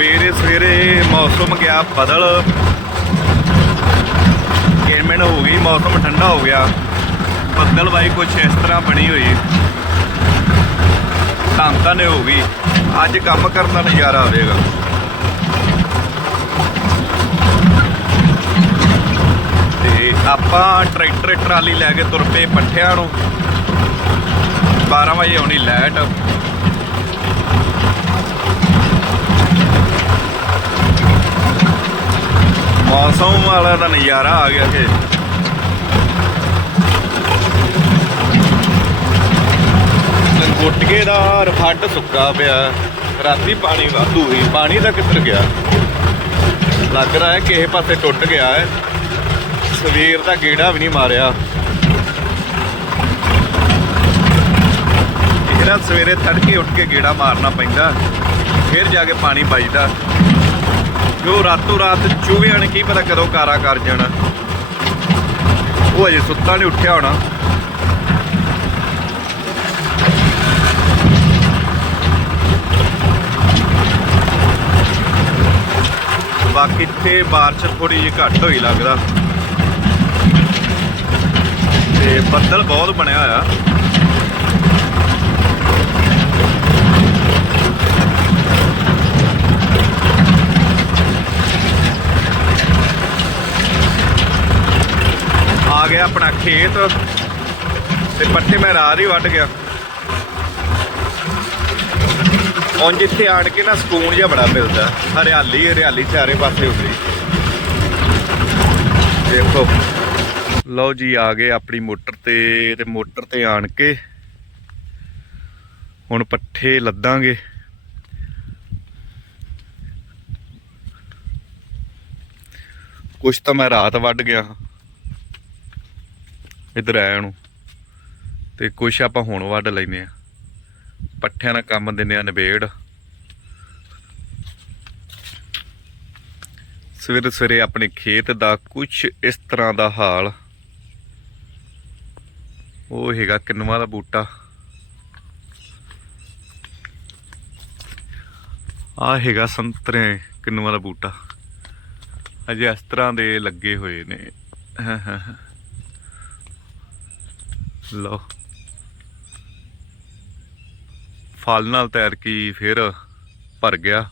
ਸਵੇਰੇ ਸਵੇਰੇ ਮੌਸਮ ਗਿਆ ਬਦਲ। ਕਿਰਮਣ ਹੋ ਗਈ, ਮੌਸਮ ਠੰਡਾ ਹੋ ਗਿਆ। ਬੱਦਲਵਾਈ ਕੁਛ ਇਸ ਤਰ੍ਹਾਂ ਬਣੀ ਹੋਈ। ਧੰਨ ਨੇ ਹੋ ਗਈ। ਅੱਜ ਕੰਮ ਕਰਨ ਦਾ ਨਜ਼ਾਰਾ ਆਵੇਗਾ। ਤੇ ਆਪਾਂ ਟਰੈਕਟਰ, ਟਰਾਲੀ ਲੈ ਕੇ ਤੁਰ ਪਏ ਪੱਠਿਆਂ ਨੂੰ। 12 ਵਜੇ ਆਉਣੀ ਲਾਈਟ। ਮੌਸਮ ਵਾਲਾ ਦਾ ਨਜ਼ਾਰਾ ਆ ਗਿਆ ਕਿ ਗੁੱਟਕੇ ਦਾ ਰਫੱਡ ਸੁੱਕਾ ਪਿਆ। ਰਾਤੀ ਪਾਣੀ ਵਾਧੂ ਹੀ ਪਾਣੀ ਦਾ ਕਿੱਧਰ ਗਿਆ? ਲੱਗ ਰਿਹਾ ਹੈ ਕਿਸੇ ਪਾਸੇ ਟੁੱਟ ਗਿਆ ਹੈ। ਸਵੇਰ ਦਾ ਗੇੜਾ ਵੀ ਨਹੀਂ ਮਾਰਿਆ। ਇਹਦਾ ਸਵੇਰੇ ਤੜਕੇ ਉੱਠ ਕੇ ਗੇੜਾ ਮਾਰਨਾ ਪੈਂਦਾ, ਫਿਰ ਜਾ ਕੇ ਪਾਣੀ ਵੱਜਦਾ। ਜੋ ਰਾਤੋਂ ਰਾਤ ਚੂਹਿਆਂ ਨੇ ਕੀ ਪਤਾ ਕਦੋਂ ਕਾਰਾ ਕਰ ਜਾਣਾ। ਉਹ ਅਜੇ ਸੁੱਤਾ ਨਹੀਂ, ਉੱਠਿਆ ਹੋਣਾ। ਬਾਕੀ ਇੱਥੇ ਬਾਰਿਸ਼ ਥੋੜੀ ਜਿਹੀ ਘੱਟ ਹੋਈ ਲੱਗਦਾ। ਤੇ ਬੱਦਲ ਬਹੁਤ ਬਣਿਆ ਹੋਇਆ। ਆ ਆਪਣਾ ਖੇਤ। ਤੇ ਪੱਠੇ ਮੈਂ ਰਾਤ ਹੀ ਵੱਢ ਗਿਆ। ਹੁਣ ਜਿੱਥੇ ਆਣ ਕੇ ਨਾ ਸਕੂਨ ਜਿਹਾ ਬੜਾ ਮਿਲਦਾ। ਹਰਿਆਲੀ ਹਰਿਆਲੀ ਚਾਰੇ ਪਾਸੇ ਹੋ ਦੇਖੋ। ਲਓ ਜੀ, ਆ ਗਏ ਆਪਣੀ ਮੋਟਰ ਤੇ ਤੇ ਮੋਟਰ ਤੇ ਆਣ ਕੇ। ਹੁਣ ਪੱਠੇ ਲੱਦਾਂਗੇ। ਕੁਛ ਤਾਂ ਮੈਂ ਰਾਤ ਵੱਢ ਗਿਆ। ਹਾਂ ਇੱਧਰ ਆਇਆ ਨੂੰ ਤੇ ਕੁਛ ਆਪਾਂ ਹੁਣ ਵੱਢ ਲੈਨੇ ਆ ਪੱਠਿਆਂ ਦਾ ਕੰਮ ਦਿੰਨੇ ਆ ਨਿਬੇੜ। ਸਵੇਰੇ ਸਵੇਰੇ ਆਪਣੇ ਖੇਤ ਦਾ ਕੁਛ ਇਸ ਤਰ੍ਹਾਂ ਦਾ ਹਾਲ। ਉਹ ਹੈਗਾ ਕਿੰਨਵਾ ਦਾ ਬੂਟਾ। ਆ ਹੈਗਾ ਸੰਤਰੇ ਕਿੰਨਵਾ ਦਾ ਬੂਟਾ। ਅਜੇ ਇਸ ਤਰ੍ਹਾਂ ਦੇ ਲੱਗੇ ਹੋਏ ਨੇ। ਲਓ। ਫਲ ਨਾਲ ਤੈਰ ਕੇ ਫਿਰ ਭਰ ਗਿਆ।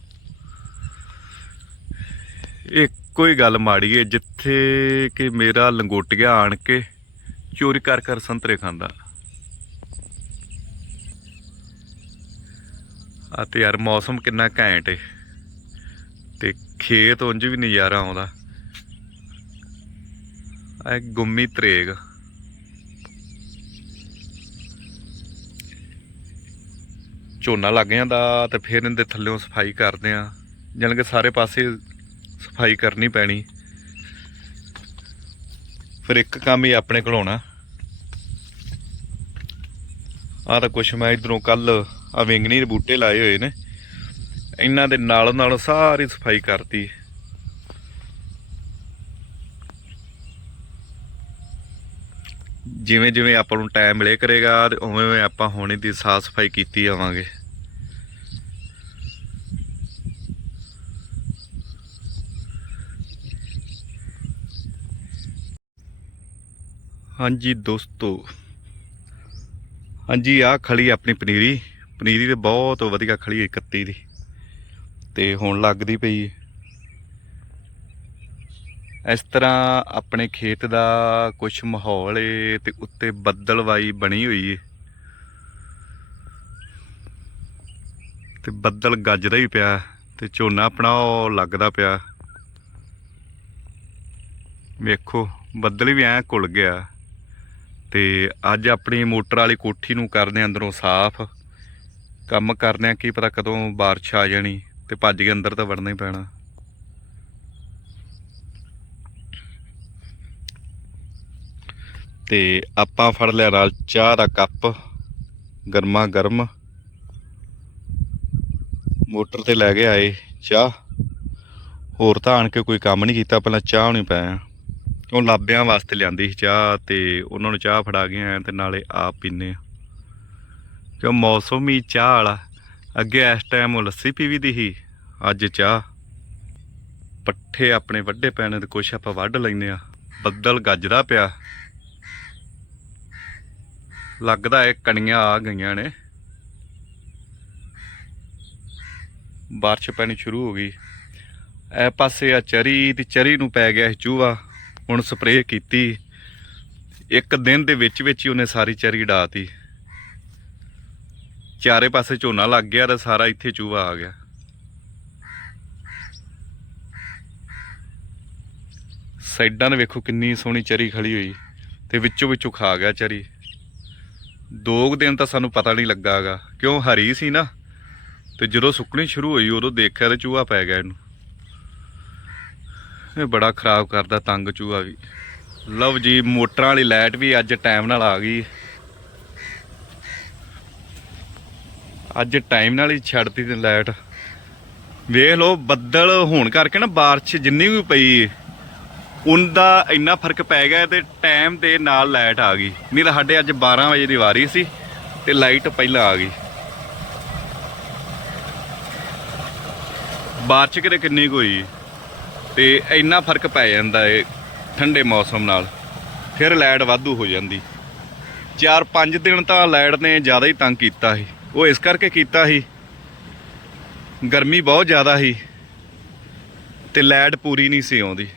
ਇੱਕੋ ਹੀ ਗੱਲ ਮਾੜੀ ਏ, ਜਿੱਥੇ ਕਿ ਮੇਰਾ ਲੰਗੋਟੀਆ ਆਣ ਕੇ ਚੋਰੀ ਕਰ ਕਰ ਸੰਤਰੇ ਖਾਂਦਾ। ਆ ਤੇ ਯਾਰ ਮੌਸਮ ਕਿੰਨਾ ਘੈਂਟ ਏ, ਤੇ ਖੇਤ ਉਂਝ ਵੀ ਨਜ਼ਾਰਾ ਆਉਂਦਾ। ਆ ਗੁੰਮੀ ਤਰੇਗ। ਝੋਨਾ ਲੱਗ ਜਾਂਦਾ ਤੇ ਫਿਰ ਇਹਦੇ ਥੱਲੇੋਂ ਸਫ਼ਾਈ ਕਰਦੇ ਆ ਜਾਣੀ ਕਿ ਸਾਰੇ ਪਾਸੇ ਸਫ਼ਾਈ ਕਰਨੀ ਪੈਣੀ। ਫਿਰ ਇੱਕ ਕੰਮ ਹੀ ਆਪਣੇ ਕੋਲ ਹੋਣਾ। ਆ ਤਾਂ ਕੁਛ ਮੈਂ ਇਧਰੋਂ ਕੱਲ ਆ ਵਿੰਗਣੀ ਦੇ ਬੂਟੇ ਲਾਏ ਹੋਏ ਨੇ। ਇਹਨਾਂ ਦੇ ਨਾਲ ਨਾਲ ਸਾਰੀ ਸਫ਼ਾਈ ਕਰਤੀ। ਜਿਵੇਂ ਜਿਵੇਂ ਆਪਾਂ ਨੂੰ ਟਾਈਮ ਮਿਲੇ ਕਰੇਗਾ ਤੇ ਉਵੇਂ ਉਵੇਂ ਆਪਾਂ ਹੋਣੀ ਦੀ ਸਾਫ਼ ਸਫ਼ਾਈ ਕੀਤੀ ਆਵਾਂਗੇ ਹਾਂਜੀ ਦੋਸਤੋ, ਹਾਂਜੀ ਆ ਖਲੀ ਆਪਣੀ ਪਨੀਰੀ ਪਨੀਰੀ ਤੇ ਬਹੁਤ ਵਧੀਆ ਖਲੀ ਹੋਈ ਕੱਤੀ ਦੀ। ਤੇ ਹੁਣ ਲੱਗਦੀ ਪਈ ਇਸ ਤਰ੍ਹਾਂ ਆਪਣੇ ਖੇਤ ਦਾ ਕੁਝ ਮਾਹੌਲ ਏ ਤੇ ਉੱਤੇ ਬੱਦਲਵਾਈ ਬਣੀ ਹੋਈ ਏ। ਤੇ ਬੱਦਲ ਗੱਜਦਾ ਹੀ ਪਿਆ, ਤੇ ਝੋਨਾ ਆਪਣਾ ਉਹ ਲੱਗਦਾ ਪਿਆ। ਵੇਖੋ, ਬੱਦਲ ਵੀ ਐ ਘੁਲ ਗਿਆ। ਤੇ ਅੱਜ ਆਪਣੀ ਮੋਟਰ ਵਾਲੀ ਕੋਠੀ ਨੂੰ ਕਰਦੇ ਆਂ ਅੰਦਰੋਂ ਸਾਫ਼। ਕੰਮ ਕਰਨੇ ਆ, ਕੀ ਪਤਾ ਕਦੋਂ ਬਾਰਿਸ਼ ਆ ਜਾਣੀ ਤੇ ਭੱਜ ਕੇ ਅੰਦਰ ਤਾਂ ਵੜਨਾ ਹੀ ਪੈਣਾ। ਤੇ ਆਪਾਂ ਫੜ ਲਿਆ ਨਾਲ ਚਾਹ ਦਾ ਕੱਪ, ਗਰਮਾ ਗਰਮ। ਮੋਟਰ ਤੇ ਲੈ ਕੇ ਆਏ ਚਾਹ। ਹੋਰ ਤਾਂ ਆਣ ਕੇ ਕੋਈ ਕੰਮ ਨਹੀਂ ਕੀਤਾ, ਪਹਿਲਾਂ ਚਾਹ ਨਹੀਂ ਪਾਇਆ ਉਹ ਲਾਬਿਆਂ ਵਾਸਤੇ ਲਿਆਂਦੀ ਸੀ ਚਾਹ ਤੇ ਉਹਨਾਂ ਨੂੰ ਚਾਹ ਫੜਾ ਗਏ ਆ ਤੇ ਨਾਲੇ ਆਪ ਪੀਨੇ ਆ ਕਿਉਂ ਮੌਸਮ ਹੀ ਚਾਹ ਵਾਲਾ, ਅੱਗੇ ਇਸ ਟਾਈਮ ਉਹ ਲੱਸੀ ਪੀਵੀ ਦੀ ਸੀ, ਅੱਜ ਚਾਹ। ਪੱਠੇ ਆਪਣੇ ਵੱਡੇ ਪੈਣੇ ਤੇ ਕੁਛ ਆਪਾਂ ਵੱਢ ਲੈਨੇ ਆ ਬੱਦਲ ਗੱਜਦਾ ਪਿਆ। ਲੱਗਦਾ ਹੈ ਕਣੀਆਂ ਆ ਗਈਆਂ ਨੇ। ਬਾਰਿਸ਼ ਪੈਣੀ ਸ਼ੁਰੂ ਹੋ ਗਈ। ਐ ਪਾਸੇ ਆ ਚਰੀ, ਤੇ ਚਰੀ ਨੂੰ ਪੈ ਗਿਆ ਸੀ ਚੂਹਾ। ਹੁਣ ਸਪਰੇਅ ਕੀਤੀ। ਇੱਕ ਦਿਨ ਦੇ ਵਿੱਚ ਵਿੱਚ ਹੀ ਉਹਨੇ ਸਾਰੀ ਚਰੀ ਡਾਤੀ ਚਾਰੇ ਪਾਸੇ ਝੋਨਾ ਲੱਗ ਗਿਆ ਤੇ ਸਾਰਾ ਇੱਥੇ ਚੂਹਾ ਆ ਗਿਆ। ਸਾਈਡਾਂ 'ਤੇ ਵੇਖੋ ਕਿੰਨੀ ਸੋਹਣੀ ਚਰੀ ਖੜੀ ਹੋਈ। ਤੇ ਵਿੱਚੋਂ ਵਿੱਚੋਂ ਖਾ ਗਿਆ ਚਰੀ। ਦੋ ਕੁ ਦਿਨ ਤਾਂ ਸਾਨੂੰ ਪਤਾ ਨਹੀਂ ਲੱਗਾਗਾ ਕਿਉਂ? ਹਰੀ ਸੀ ਨਾ। ਤੇ ਜਦੋਂ ਸੁੱਕਣੀ ਸ਼ੁਰੂ ਹੋਈ, ਉਦੋਂ ਦੇਖਿਆ ਤੇ ਚੂਹਾ ਪੈ ਗਿਆ ਇਹਨੂੰ। ਇਹ ਬੜਾ ਖਰਾਬ ਕਰਦਾ ਤੰਗ ਚੂਹਾ ਵੀ। ਲਵ ਜੀ, ਮੋਟਰਾਂ ਵਾਲੀ ਲਾਈਟ ਵੀ ਅੱਜ ਟਾਈਮ ਨਾਲ ਆ ਗਈ। ਅੱਜ ਟਾਈਮ ਨਾਲ ਹੀ ਛੱਡਤੀ ਤੇ ਲਾਈਟ। ਵੇਖ ਲਓ, ਬੱਦਲ ਹੋਣ ਕਰਕੇ ਨਾ ਬਾਰਿਸ਼ ਜਿੰਨੀ ਵੀ ਪਈ ਉਹਦਾ ਇੰਨਾ ਫ਼ਰਕ ਪੈ ਗਿਆ ਤੇ ਟਾਈਮ ਦੇ ਨਾਲ ਲਾਈਟ ਆ ਗਈ। ਨਹੀਂ ਤਾਂ ਸਾਡੇ ਅੱਜ 12 ਵਜੇ ਦੀ ਵਾਰੀ ਸੀ ਤੇ ਲਾਈਟ ਪਹਿਲਾਂ ਆ ਗਈ। ਬਾਰਿਸ਼ ਕਿਤੇ ਕਿੰਨੀ ਕੁ ਹੋਈ ਤੇ ਇੰਨਾ ਫ਼ਰਕ ਪੈ ਜਾਂਦਾ ਏ ਠੰਡੇ ਮੌਸਮ ਨਾਲ। ਫਿਰ ਲਾਈਟ ਵਾਧੂ ਹੋ ਜਾਂਦੀ। 4-5 ਦਿਨ ਤਾਂ ਲਾਈਟ ਨੇ ਜ਼ਿਆਦਾ ਹੀ ਤੰਗ ਕੀਤਾ ਸੀ। ਉਹ ਇਸ ਕਰਕੇ ਕੀਤਾ ਸੀ। ਗਰਮੀ ਬਹੁਤ ਜ਼ਿਆਦਾ ਸੀ ਤੇ ਲਾਈਟ ਪੂਰੀ ਨਹੀਂ ਸੀ ਆਉਂਦੀ।